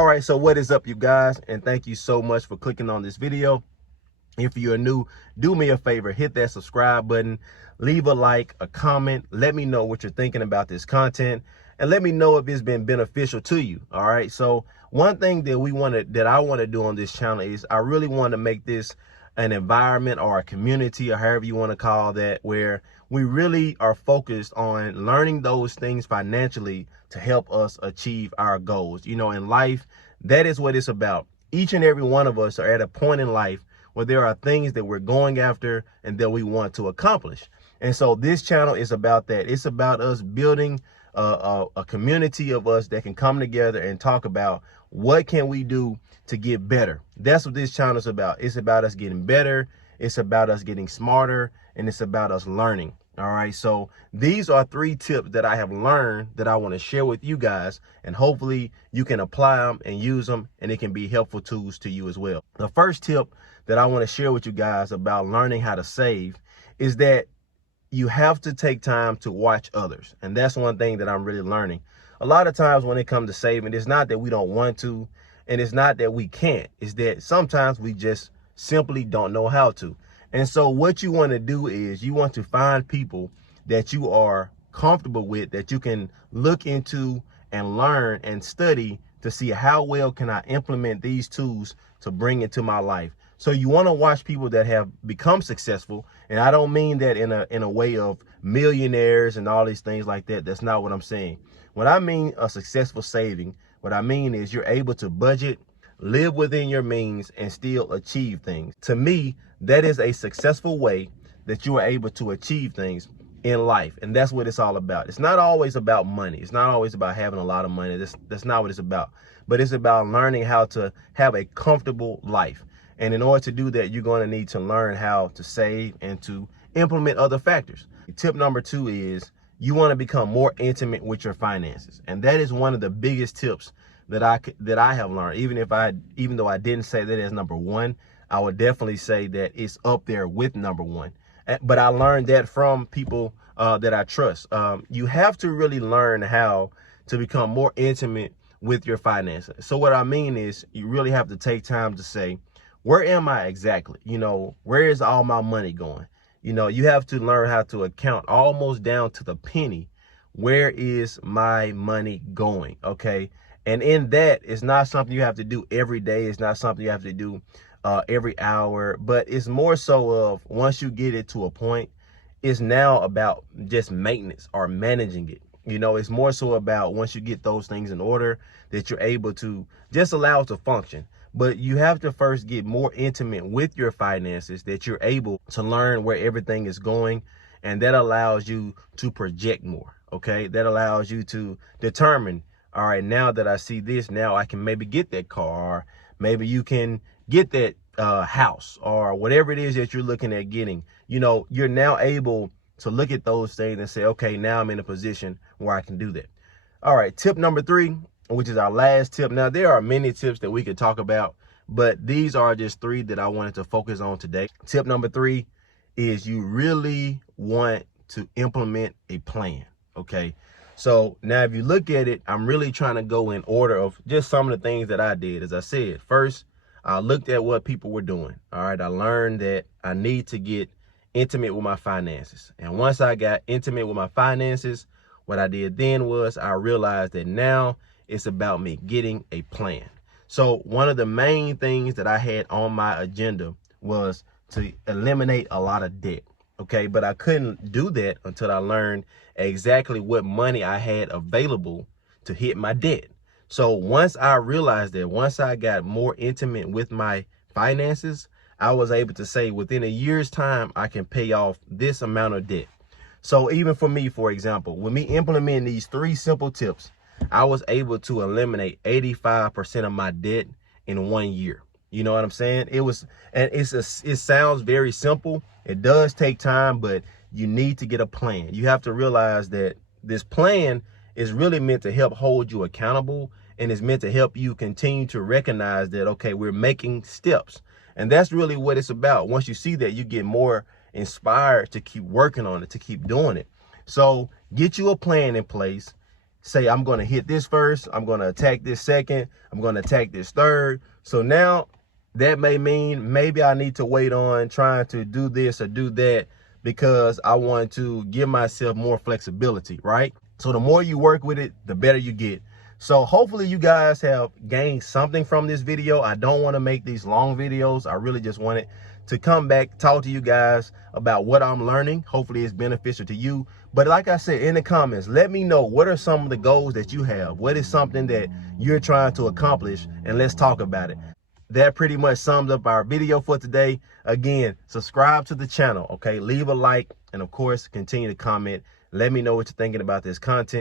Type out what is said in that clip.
All right, so what is up, you guys? And thank you so much for clicking on this video. If you're new, do me a favor, hit that subscribe button, leave a like, a comment, let me know what you're thinking about this content, and let me know if it's been beneficial to you. All right, so one thing that I want to do on this channel is I really want to make this an environment or a community, or however you want to call that, where we really are focused on learning those things financially to help us achieve our goals. You know, in life, that is what it's about. Each and every one of us are at a point in life where there are things that we're going after and that we want to accomplish. And so this channel is about that. It's about us building a community of us that can come together and talk about what can we do to get better. That's what this channel is about. It's about us getting better. It's about us getting smarter, and it's about us learning. All right, so these are 3 tips that I have learned that I want to share with you guys, and hopefully you can apply them and use them, and it can be helpful tools to you as well. The first tip that I want to share with you guys about learning how to save is that you have to take time to watch others. And that's one thing that I'm really learning. A lot of times when it comes to saving, it's not that we don't want to, and it's not that we can't. It's that sometimes we just simply don't know how to. And so what you want to do is you want to find people that you are comfortable with, that you can look into and learn and study to see how well can I implement these tools to bring into my life. So you want to watch people that have become successful. And I don't mean that in a way of millionaires and all these things like that. That's not what I'm saying. When I mean a successful saving, what I mean is you're able to budget, live within your means, and still achieve things. To me, that is a successful way that you are able to achieve things in life. And that's what it's all about. It's not always about money. It's not always about having a lot of money. That's not what it's about. But it's about learning how to have a comfortable life. And in order to do that, you're going to need to learn how to save and to implement other factors. Tip number 2 is you want to become more intimate with your finances. And that is one of the biggest tips that I have learned. Even though I didn't say that as number 1, I would definitely say that it's up there with number 1. But I learned that from people that I trust. You have to really learn how to become more intimate with your finances. So what I mean is you really have to take time to say, where am I exactly? You know, where is all my money going? You know, you have to learn how to account almost down to the penny. Where is my money going? Okay. And in that, it's not something you have to do every day. It's not something you have to do every hour, but it's more so of once you get it to a point, it's now about just maintenance or managing it. You know, it's more so about once you get those things in order that you're able to just allow it to function. But you have to first get more intimate with your finances, that you're able to learn where everything is going. And that allows you to project more. Okay. That allows you to determine, all right, now that I see this, now I can maybe get that car, or maybe you can get that house, or whatever it is that you're looking at getting. You know, you're now able to look at those things and say, okay, now I'm in a position where I can do that. All right. Tip number 3, which is our last tip. Now, there are many tips that we could talk about, but these are just 3 that I wanted to focus on today. Tip number 3 is you really want to implement a plan. Okay. So now if you look at it, I'm really trying to go in order of just some of the things that I did. As I said, first, I looked at what people were doing. All right. I learned that I need to get intimate with my finances. And once I got intimate with my finances, what I did then was I realized that now it's about me getting a plan. So one of the main things that I had on my agenda was to eliminate a lot of debt. Okay, but I couldn't do that until I learned exactly what money I had available to hit my debt. So once I realized that, once I got more intimate with my finances, I was able to say within a year's time, I can pay off this amount of debt. So even for me, for example, when me implementing these 3 simple tips, I was able to eliminate 85% of my debt in 1 year. You know what I'm saying? It sounds very simple. It does take time, but you need to get a plan. You have to realize that this plan is really meant to help hold you accountable, and it's meant to help you continue to recognize that, okay, we're making steps. And that's really what it's about. Once you see that, you get more inspired to keep working on it, to keep doing it. So get you a plan in place. say I'm going to hit this first, I'm going to attack this second, I'm going to attack this third. So now that may mean maybe I need to wait on trying to do this or do that because I want to give myself more flexibility, right? So the more you work with it, the better you get. So hopefully you guys have gained something from this video. I don't want to make these long videos. I really just wanted to come back, talk to you guys about what I'm learning. Hopefully it's beneficial to you. But like I said, in the comments, let me know what are some of the goals that you have. What is something that you're trying to accomplish? And let's talk about it. That pretty much sums up our video for today. Again, subscribe to the channel, okay? Leave a like, and of course, continue to comment. Let me know what you're thinking about this content.